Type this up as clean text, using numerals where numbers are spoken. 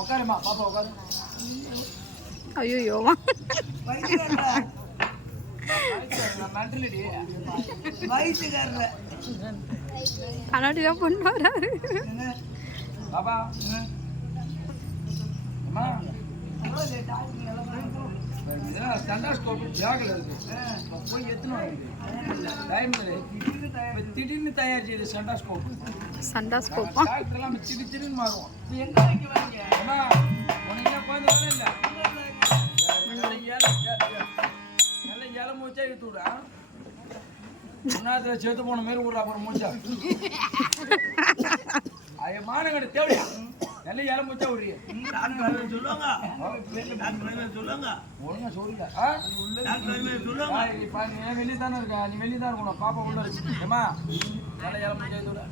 உட்காருமா பாப்பா உட்காரு. ஐயோ நன்றிலடி வயசுக்காரல கண்ணாடி தான் பொண்ணு வராரு. பாப்பா அம்மா ஸ்டெண்டாஸ்கோப் ஜாகில் இருக்கு. போய் எத்தனை டைம் திடீர்னு தயார் செய்யுது ஸ்டெண்டாஸ்கோப். சண்டாஸ்கோப்பா டாக்டர்லாம் திடீர்னு மாறுவோம். எங்க வைக்க வாங்க அம்மா உனக்கு என்ன குழந்தை இல்லை நல்ல இலை மூச்சா இழுத்து விடா. முன்னாடி செத்து போன மாரி விடுறா அப்புறம் மூச்சா ஐய மானங்கட தேவையா நல்ல இலை மூச்சா விடுறிய சொல்லுவாங்க சொல்லுவாங்க ஒழுங்கா சொல்லுங்க. சொல்லுவாங்க நீ வெளியே தானே இருக்கா, நீ வெளியே தான் இருக்கணும். பாப்பா உள்ள இருக்கு ஏமா நல்ல இலை மூச்சா இழுத்து விட.